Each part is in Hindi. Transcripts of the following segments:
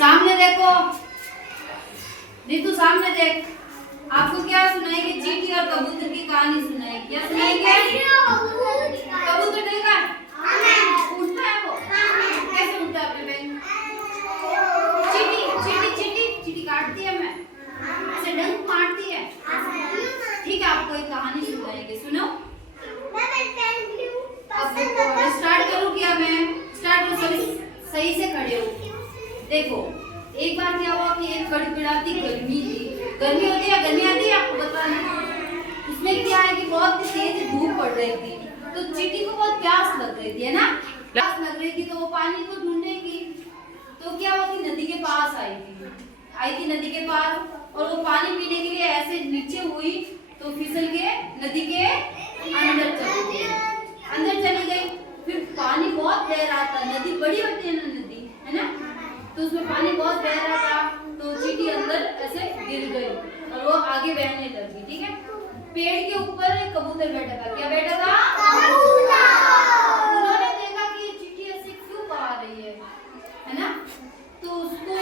सामने देखो नीतू, सामने देख। आपको क्या सुनाएगी? चींटी और कबूतर की कहानी सुनाएगी। क्या सुनाएंगे? कबूतर देखा उठता है वो, कैसे उठता है अपने बहन? चींटी चींटी चींटी चींटी काटती है, मैं ऐसे डंक मारती है। ठीक है, आपको एक कहानी सुनाएंगे, सुनो। अब स्टार्ट करूं क्या मैं? स्टार्ट करो, सही से खड़े हो। देखो, एक बार क्या हुआ कि एक कड़कड़ाती गर्मी थी। गर्मी होती है, गर्मी आती है, आपको बताना। उसमें क्या है कि बहुत तेज धूप पड़ रही थी, तो चींटी को बहुत प्यास लग रही थी, है ना? प्यास लग रही थी तो वो पानी को ढूंढेगी। तो क्या हुआ कि नदी के पास आई थी नदी के पास, और वो पानी पीने के लिए ऐसे नीचे हुई तो फिसल के नदी के अंदर चली गई। फिर पानी बहुत गहरा था, नदी बड़ी होती है ना, नदी है ना, तो उसमें पानी बहुत गहरा था। तो चींटी अंदर ऐसे गिर गई और वो आगे बहने लगी। ठीक है, पेड़ के ऊपर एक कबूतर बैठा था। क्या बैठा था? उन्होंने देखा कि चींटी ऐसे क्यों बहा रही है ना, तो उसको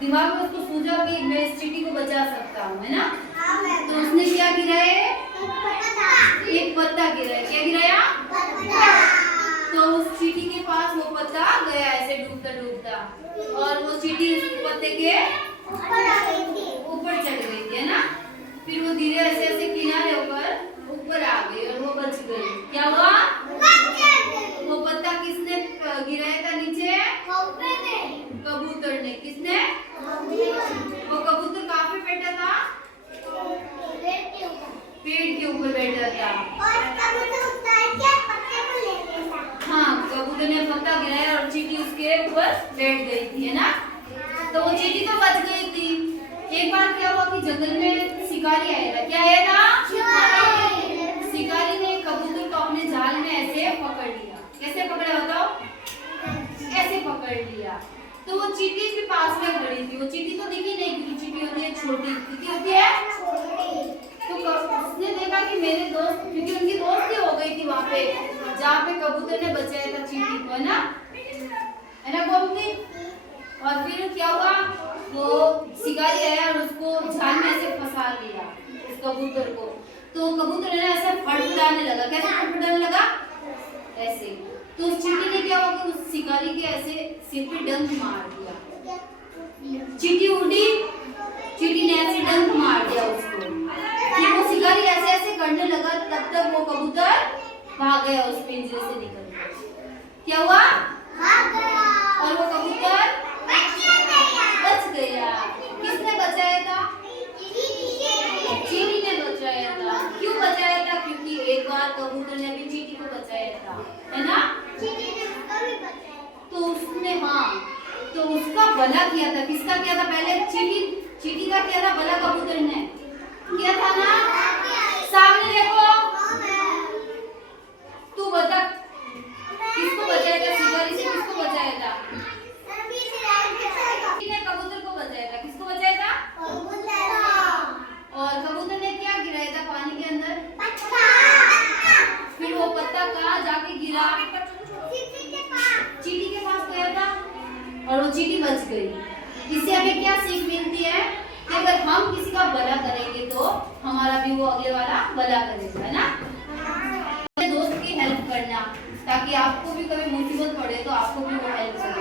दिमाग में उसको सूझा कि मैं इस चींटी को बचा सकता हूँ, है ना। तो उसने क्या गिराया? एक पत्ता गिराया। क्या गिराया? तो उस चींटी के पास वो पत्ता गया ऐसे डूबता डूबता, और वो चींटी उस पत्ते के ऊपर चढ़ गई थी, है ना। फिर वो धीरे ऐसे ऐसे किनारे ऊपर आ गई और वो बच गई। क्या हुआ? वो पत्ता किसने गिराया था नीचे? कबूतर ने। किसने? वो कबूतर कहाँ पे बैठा था? पेड़ के ऊपर बैठा था। हाँ, कबूतर ने पत्ता गिराया और चींटी उसके ऊपर बैठ गई थी, है ना। तो वो चींटी तो बच गई थी। एक बार क्या हुआ कि जंगल में शिकारी आया था। क्या आया था? शिकारी ने कबूतर को अपने जाल में ऐसे पकड़ लिया। कैसे पकड़ा बताओ? ऐसे पकड़ लिया। तो वो चींटी भी पास में खड़ी थी। वो चींटी तो दिखी नहीं, क्योंकि चींटी होती है छोटी। कितनी होती है? तो उसने देखा कि मेरे दोस्त, क्योंकि उनकी दोस्ती हो गई थी वहाँ पे जहाँ पे कबूतर ने बचाया था चींटी को, है ना गोमती। और फिर क्या हुआ, वो शिकारी आया और उसको जाल में ऐसे फंसा लिया, उस कबूतर को। तो कबूतर ने ऐसे फड़फड़ाने लगा। कैसे फड़फड़ाने लगा? ऐसे। तो उस चींटी ने क्या हुआ कि उस शिकारी के ऐसे सिर पे डंक मार दिया। चींटी उड़ी, चींटी ने ऐसे डंक मार दिया उसको। फिर वो शिकारी ऐसे ऐसे करने लगा, तब तक वो कबूतर भाग गया उस पिंजरे से निकल के। क्या हुआ? भाग गया। और वो कबूतर बच गया। किसने बचाया था? चींटी ने बचाया था। क्यों बचाया था? क्योंकि एक बार कबूतर ने भी चींटी को बचाया था, है ना। तो उसने, हाँ, तो उसका भला किया था। किसका किया था? पहले चींटी का किया था भला, कबूतर ने किया था ना। सामने देखो, तू बता किसको बचाया था? शिकारी से किसको बचाया था? ने कबूतर को बचाया था। किसको बचाया था? और कबूतर ने क्या गिराया था पानी के अंदर? फिर वो पत्ता कहाँ जाके गिरा? चींटी के पास गया था और वो चींटी बच गई। इससे हमें क्या सीख मिलती है कि अगर हम किसी का भला करेंगे तो हमारा भी वो अगले वाला भला करेगा, है ना। दोस्त की हेल्प करना, ताकि आपको भी कभी मुसीबत पड़े तो आपको भी वो हेल्प करे।